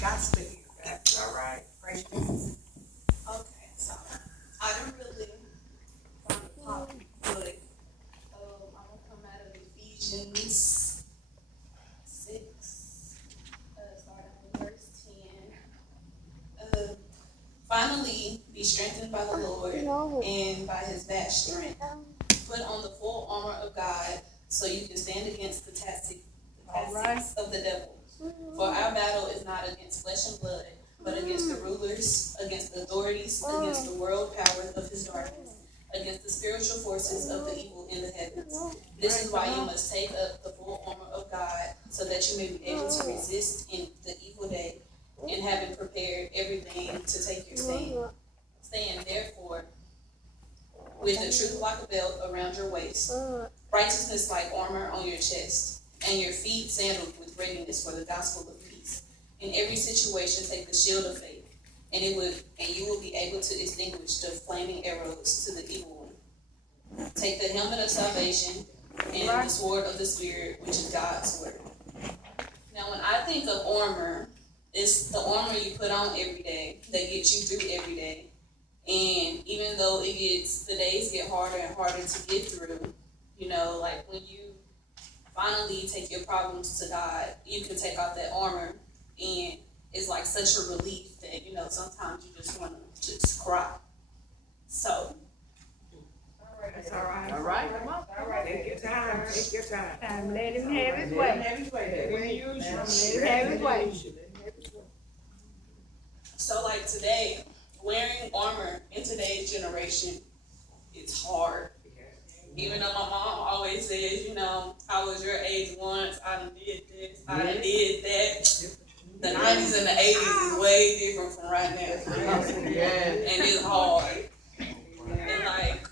got to hear. That's all right. Praise Jesus. Okay, so I didn't really find the topic, but I'm gonna come out of Ephesians 6, starting with verse 10. Finally, be strengthened by the Lord and by His vast strength. Put on the full armor of God, so you can stand against the tactics of the devil. For our battle is not against flesh and blood, but against the rulers, against the authorities, against the world powers of his darkness, against the spiritual forces of the evil in the heavens. This is why you must take up the full armor of God, so that you may be able to resist in the evil day, and having prepared everything to take your stand. Stand therefore with the truth like a belt around your waist, righteousness like armor on your chest, and your feet sandaled with readiness for the gospel of peace. In every situation, take the shield of faith, and you will be able to extinguish the flaming arrows to the evil one. Take the helmet of salvation and the sword of the Spirit, which is God's word. Now, when I think of armor, it's the armor you put on every day that gets you through every day. And even though the days get harder and harder to get through, like when you finally take your problems to God, you can take off that armor, and it's like such a relief that, sometimes you just want to just cry. So. That's all right. All right. Come on. All right. Take your time. Take your time. Let him have his way. Have his way. Let him have his way. So like today, wearing armor in today's generation is hard. Even though my mom always says, I was your age once, I done did this, I done did that. The 90s and the 80s is way different from right now. And it's hard. And like,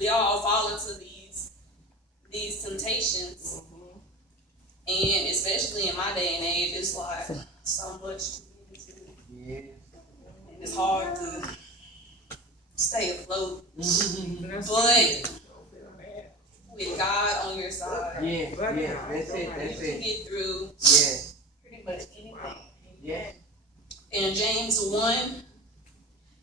we all fall into these temptations. And especially in my day and age, it's like so much to get into. And it's hard to stay afloat. But with God on your side, that's it. you can get through pretty much anything. Yeah. And James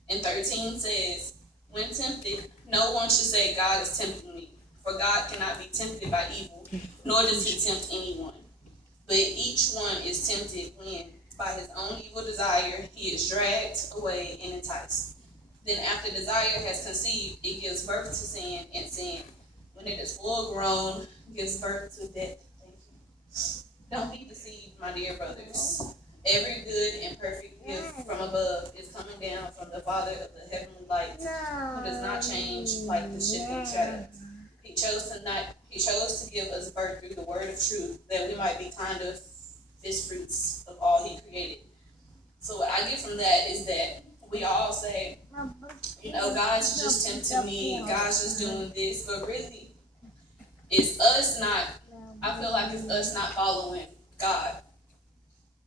1:13 says, when tempted, no one should say, God is tempting me. For God cannot be tempted by evil, nor does he tempt anyone. But each one is tempted when, by his own evil desire, he is dragged away and enticed. Then after desire has conceived, it gives birth to sin, and sin, when it is full grown, gives birth to death. Don't be deceived, my dear brothers. Every good and perfect gift from above is coming down from the Father of the heavenly lights, who does not change like the shifting shadows. He chose to give us birth through the word of truth, that we might be kind of first fruits of all he created. So what I get from that is that we all say, God's just tempting me, God's just doing this, but really, it's us not, I feel like it's us not following God.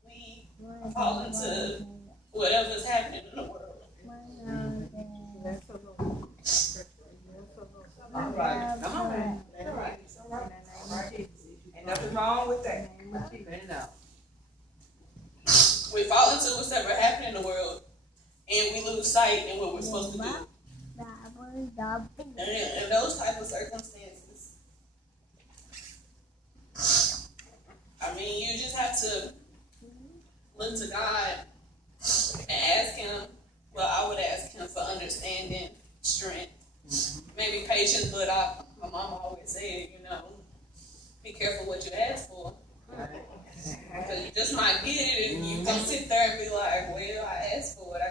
We fall into whatever's happening in the world. All right. Come on. All right. Ain't nothing wrong with that. We fall into whatever happening in the world, and we lose sight in what we're supposed to do. And in those type of circumstances, you just have to look to God and ask him. Well, I would ask him for understanding, strength, maybe patience, but my mama always said, be careful what you ask for. Because you just might get it, and you gonna sit there and be like, well, I asked for it, I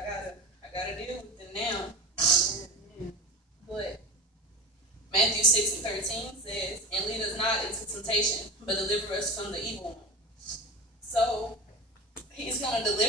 gotta deal with it now. But Matthew 6:13 says, and lead us not into temptation, but deliver us from the evil one. So he's gonna deliver